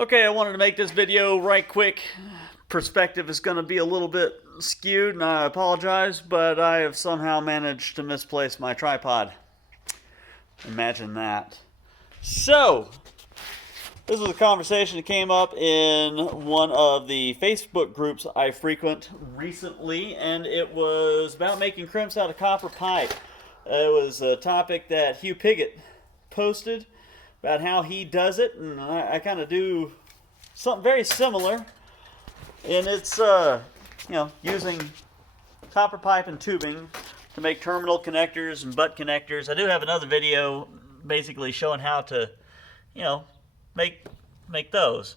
Okay, I wanted to make this video right quick. Perspective is going to be a little bit skewed, and I apologize, but I have somehow managed to misplace my tripod. Imagine that. So, this was a conversation that came up in one of the Facebook groups I frequent recently, and it was about making crimps out of copper pipe. It was a topic that Hugh Piggott posted about how he does it, and I kind of do something very similar. And it's using copper pipe and tubing to make terminal connectors and butt connectors. I do have another video basically showing how to make those.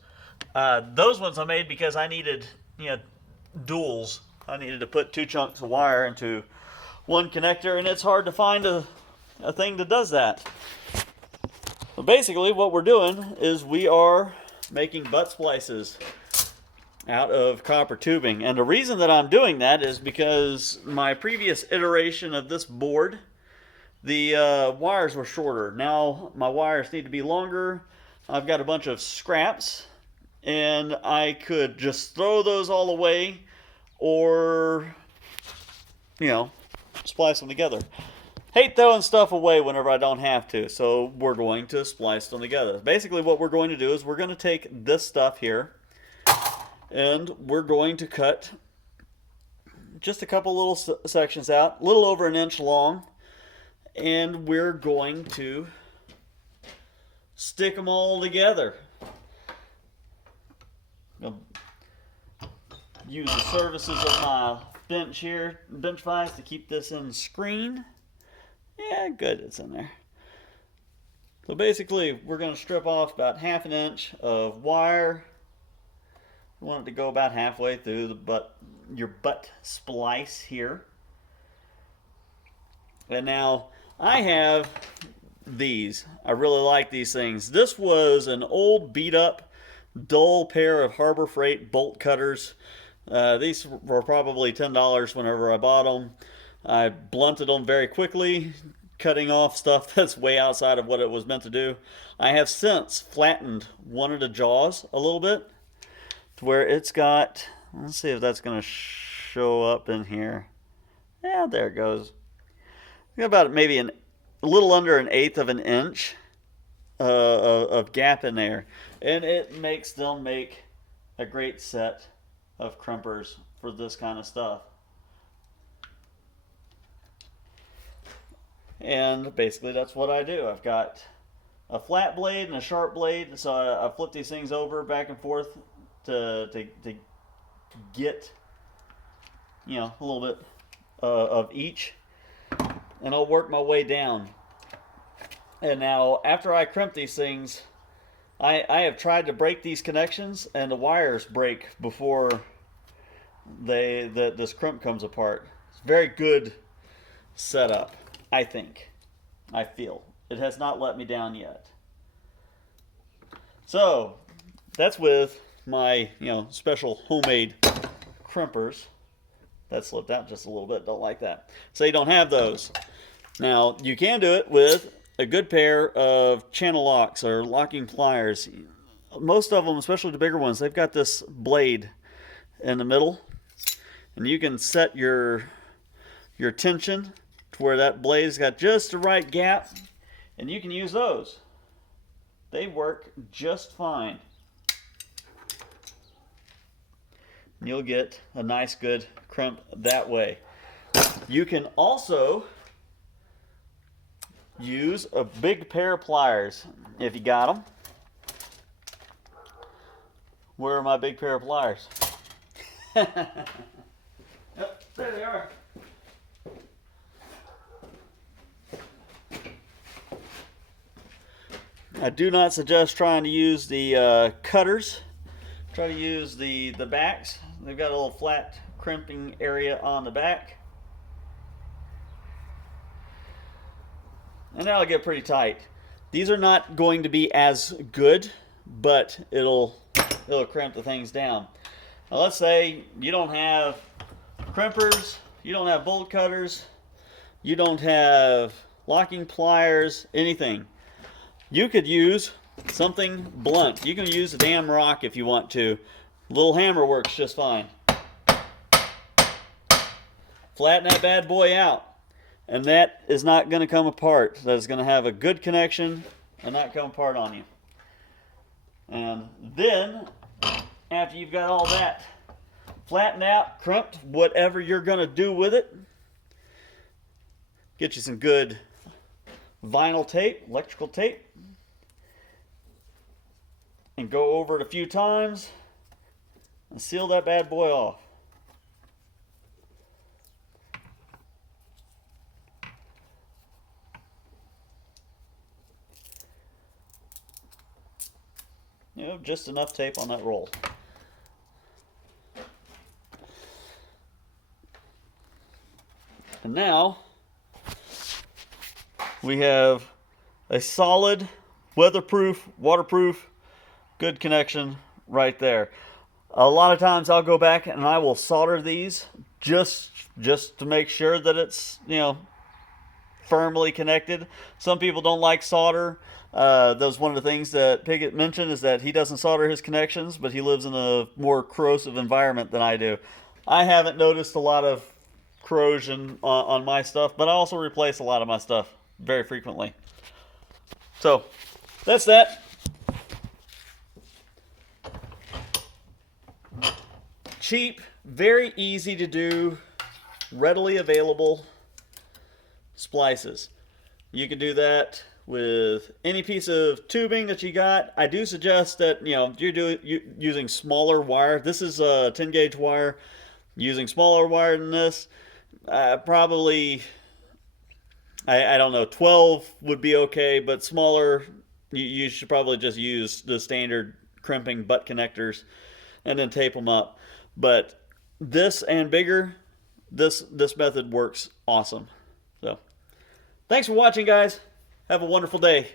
Those ones I made because I needed duals. I needed to put two chunks of wire into one connector, and it's hard to find a thing that does that. But basically what we're doing is we are making butt splices out of copper tubing. And the reason that I'm doing that is because my previous iteration of this board, the wires were shorter. Now my wires need to be longer. I've got a bunch of scraps, and I could just throw those all away or, splice them together. Hate throwing stuff away whenever I don't have to, so we're going to splice them together. Basically what we're going to do is we're going to take this stuff here, and we're going to cut just a couple little sections out, a little over 1 inch long, and we're going to stick them all together. Use the services of my bench here, bench vise, to keep this in the screen. Yeah, good, it's in there. So basically, we're going to strip off about 1/2 inch of wire. We want it to go about halfway through your butt splice here. And now, I have these. I really like these things. This was an old beat up, dull pair of Harbor Freight bolt cutters. These were probably $10 whenever I bought them. I blunted them very quickly, cutting off stuff that's way outside of what it was meant to do. I have since flattened one of the jaws a little bit to where it's got, let's see if that's going to show up in here. Yeah, there it goes. Got about maybe a little under 1/8 of an inch of gap in there. And it makes them make a great set of crimpers for this kind of stuff. And basically that's what I do. I've got a flat blade and a sharp blade, so I flip these things over back and forth to get a little bit of each, and I'll work my way down. And now after I crimp these things, I have tried to break these connections, and the wires break before this crimp comes apart. It's a very good setup, I think. I feel. It has not let me down yet. So, that's with my, special homemade crimpers. That slipped out just a little bit. Don't like that. So you don't have those. Now, you can do it with a good pair of channel locks or locking pliers. Most of them, especially the bigger ones, they've got this blade in the middle. And you can set your tension to where that blade's got just the right gap, and you can use those. They work just fine. And you'll get a nice good crimp that way. You can also use a big pair of pliers if you got them. Where are my big pair of pliers? Yep, there they are. I do not suggest trying to use the cutters. Try to use the backs. They've got a little flat crimping area on the back. And that'll get pretty tight. These are not going to be as good, but it'll crimp the things down. Now let's say you don't have crimpers, you don't have bolt cutters, you don't have locking pliers, anything. You could use Something blunt. You can use a damn rock if you want to. A little hammer works just fine. Flatten that bad boy out. And that is not going to come apart. That is going to have a good connection and not come apart on you. And then, after you've got all that flattened out, crimped, whatever you're going to do with it, get you some good vinyl tape, electrical tape, and go over it a few times and seal that bad boy off. You know, just enough tape on that roll. And now we have a solid, weatherproof, waterproof, good connection right there. A lot of times I'll go back and I will solder these just to make sure that it's, you know, firmly connected. Some people don't like solder. That was one of the things that Piggott mentioned, is that he doesn't solder his connections, but he lives in a more corrosive environment than I do. I haven't noticed a lot of corrosion on my stuff, but I also replace a lot of my stuff very frequently. So that's that. Cheap, very easy to do, readily available splices. You can do that with any piece of tubing that you got. I do suggest that, you know, you're using smaller wire. This is a 10 gauge wire. Using smaller wire than this, probably, I don't know, 12 would be okay, but smaller, you should probably just use the standard crimping butt connectors and then tape them up. But this and bigger, this method works awesome. So thanks for watching, guys. Have a wonderful day.